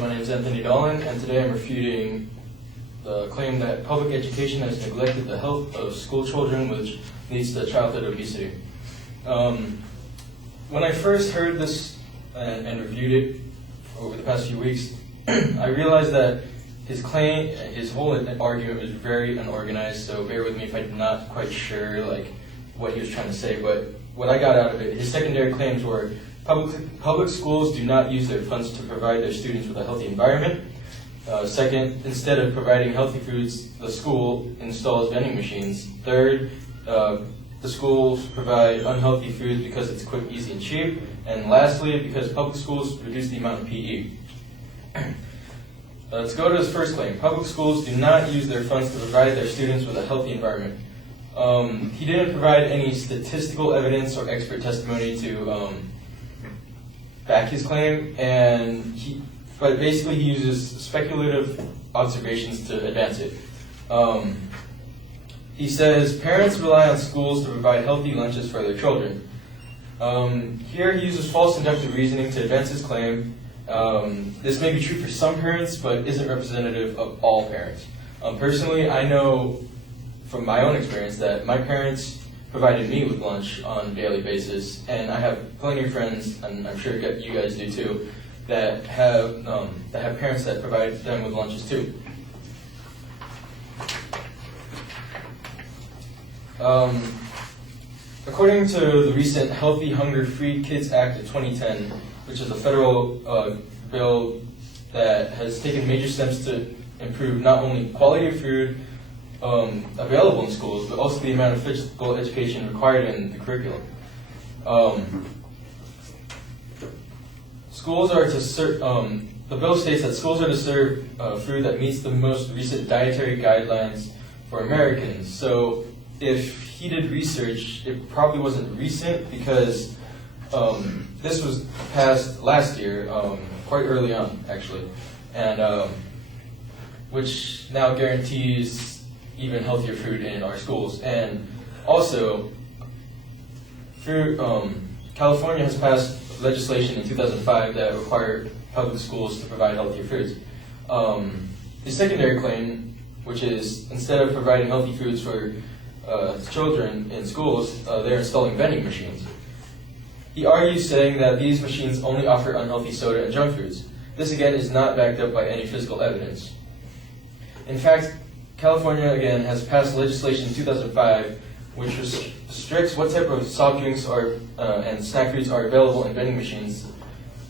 My name is Anthony Dolan, and today I'm refuting the claim that public education has neglected the health of school children, which leads to childhood obesity. When I first heard this and reviewed it over the past few weeks, I realized that his whole argument was very unorganized, so bear with me if I'm not quite sure what he was trying to say, but what I got out of it, his secondary claims were public schools do not use their funds to provide their students with a healthy environment. Second, instead of providing healthy foods, the school installs vending machines. Third, the schools provide unhealthy foods because it's quick, easy, and cheap. And lastly, because public schools reduce the amount of PE. Let's go to his first claim. Public schools do not use their funds to provide their students with a healthy environment. He didn't provide any statistical evidence or expert testimony to back his claim, but basically he uses speculative observations to advance it. He says parents rely on schools to provide healthy lunches for their children. Here he uses false inductive reasoning to advance his claim. This may be true for some parents, but isn't representative of all parents. Personally, I know from my own experience that my parents provided me with lunch on a daily basis, and I have plenty of friends, and I'm sure you guys do too, that have parents that provide them with lunches too. According to the recent Healthy Hunger-Free Kids Act of 2010, which is a federal bill that has taken major steps to improve not only quality of food available in schools, but also the amount of physical education required in the curriculum. Schools are to serve. The bill states that schools are to serve food that meets the most recent dietary guidelines for Americans. So, if he did research, it probably wasn't recent because this was passed last year, quite early on, actually, and which now guarantees even healthier food in our schools. And also, California has passed legislation in 2005 that required public schools to provide healthier foods. His secondary claim, which is instead of providing healthy foods for children in schools, they're installing vending machines. He argues saying that these machines only offer unhealthy soda and junk foods. This again is not backed up by any physical evidence. In fact, California, again, has passed legislation in 2005 which restricts what type of soft drinks and snack foods are available in vending machines,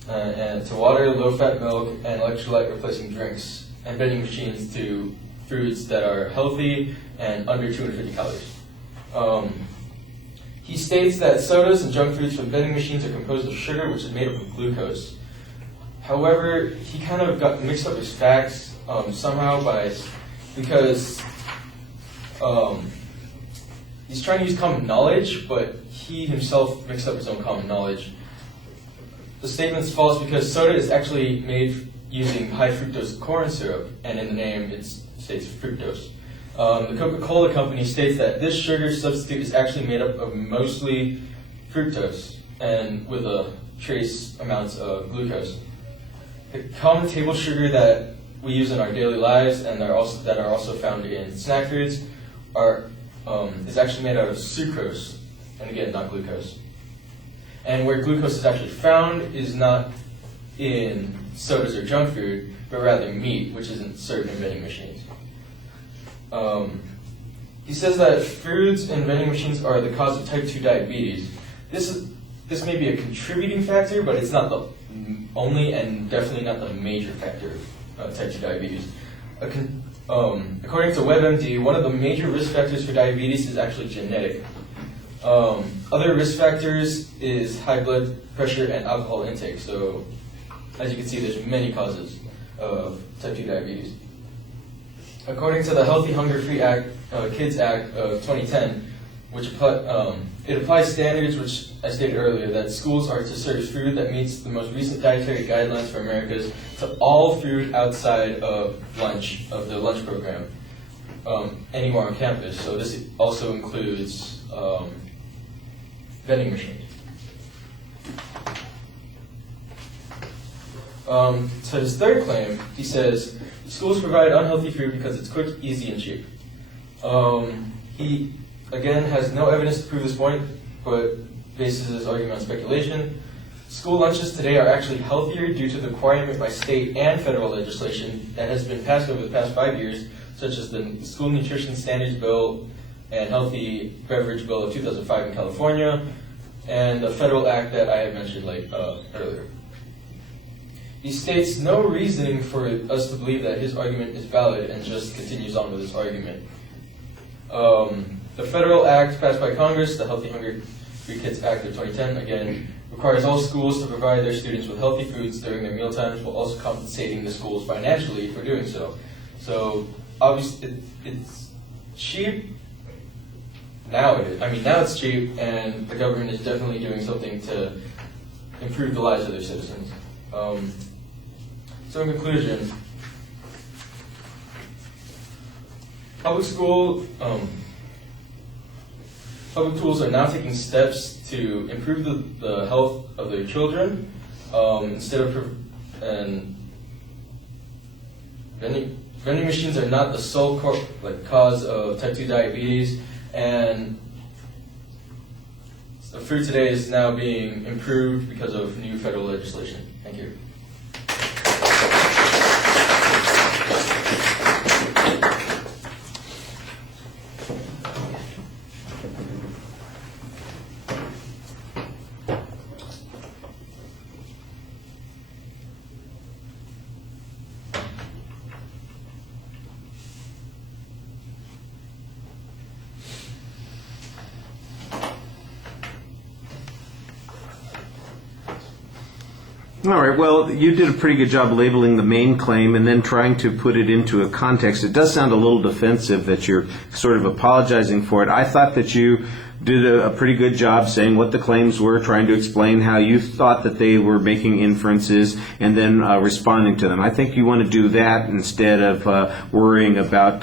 and to water, low-fat milk, and electrolyte replacing drinks, and vending machines to foods that are healthy and under 250 calories. He states that sodas and junk foods from vending machines are composed of sugar, which is made up of glucose. However, he kind of got mixed up his facts somehow because he's trying to use common knowledge, but he himself mixed up his own common knowledge. The statement's false because soda is actually made using high fructose corn syrup, and in the name it states fructose. The Coca-Cola company states that this sugar substitute is actually made up of mostly fructose and with a trace amounts of glucose. The common table sugar that we use in our daily lives and that are also found in snack foods is actually made out of sucrose, and again, not glucose. And where glucose is actually found is not in sodas or junk food, but rather meat, which isn't served in vending machines. He says that foods in vending machines are the cause of type 2 diabetes. This may be a contributing factor, but it's not the only and definitely not the major factor of type 2 diabetes. According to WebMD, one of the major risk factors for diabetes is actually genetic. Other risk factors is high blood pressure and alcohol intake. So, as you can see, there's many causes of type 2 diabetes. According to the Healthy Hunger-Free Kids Act of 2010, which it applies standards, which I stated earlier, that schools are to serve food that meets the most recent dietary guidelines for Americans to all food outside of the lunch program, anywhere on campus. So this also includes vending machines. So his third claim, he says, schools provide unhealthy food because it's quick, easy, and cheap. He, again, has no evidence to prove this point, but bases his argument on speculation. School lunches today are actually healthier due to the requirement by state and federal legislation that has been passed over the past 5 years, such as the School Nutrition Standards Bill and Healthy Beverage Bill of 2005 in California, and the federal act that I had mentioned earlier. He states no reasoning for us to believe that his argument is valid and just continues on with his argument. The federal act passed by Congress, the Healthy Hungry Kids Act of 2010, again, requires all schools to provide their students with healthy foods during their mealtimes while also compensating the schools financially for doing so. So, obviously, it's cheap. Now it is. I mean, now it's cheap, and the government is definitely doing something to improve the lives of their citizens. So in conclusion, public schools are now taking steps to improve the health of their children. Vending machines are not the sole cause of type 2 diabetes, and the food today is now being improved because of new federal legislation. Thank you. All right, well, you did a pretty good job labeling the main claim and then trying to put it into a context. It does sound a little defensive that you're sort of apologizing for it. I thought that you did a pretty good job saying what the claims were, trying to explain how you thought that they were making inferences, and then responding to them. I think you want to do that instead of worrying about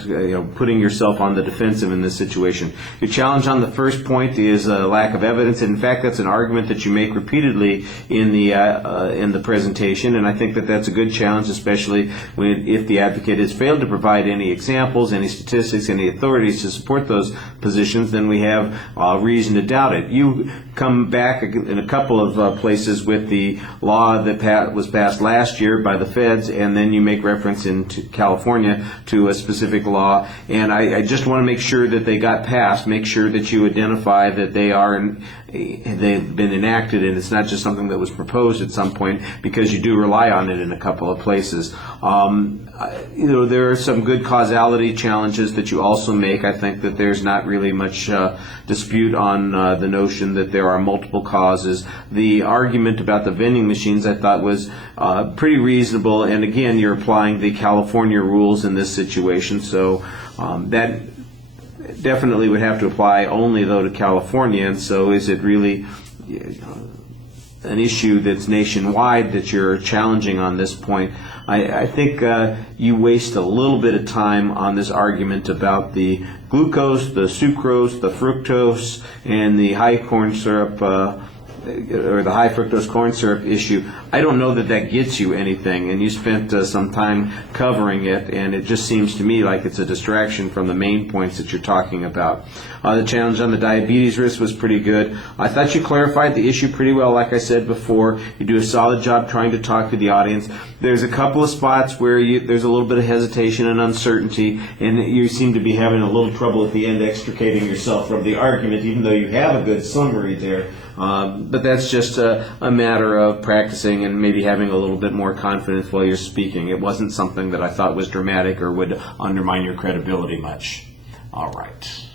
putting yourself on the defensive in this situation. Your challenge on the first point is a lack of evidence. In fact, that's an argument that you make repeatedly in the presentation, and I think that that's a good challenge, especially if the advocate has failed to provide any examples, any statistics, any authorities to support those positions, then we have reason to doubt it. You come back in a couple of places with the law that was passed last year by the feds, and then you make reference in California to a specific law, and I just want to make sure that they got passed, make sure that you identify that they've been enacted, and it's not just something that was proposed at some point, because you do rely on it in a couple of places. There are some good causality challenges that you also make. I think that there's not really much dispute on the notion that there are multiple causes. The argument about the vending machines I thought was pretty reasonable, and again, you're applying the California rules in this situation, so that definitely would have to apply only, though, to California. And so is it really an issue that's nationwide that you're challenging on this point? I think you waste a little bit of time on this argument about the glucose, the sucrose, the fructose, and the high corn syrup or the high fructose corn syrup issue. I don't know that that gets you anything, and you spent some time covering it, and it just seems to me like it's a distraction from the main points that you're talking about. The challenge on the diabetes risk was pretty good. I thought you clarified the issue pretty well, like I said before. You do a solid job trying to talk to the audience. There's a couple of spots where there's a little bit of hesitation and uncertainty, and you seem to be having a little trouble at the end extricating yourself from the argument, even though you have a good summary there. But that's just a matter of practicing and maybe having a little bit more confidence while you're speaking. It wasn't something that I thought was dramatic or would undermine your credibility much. All right.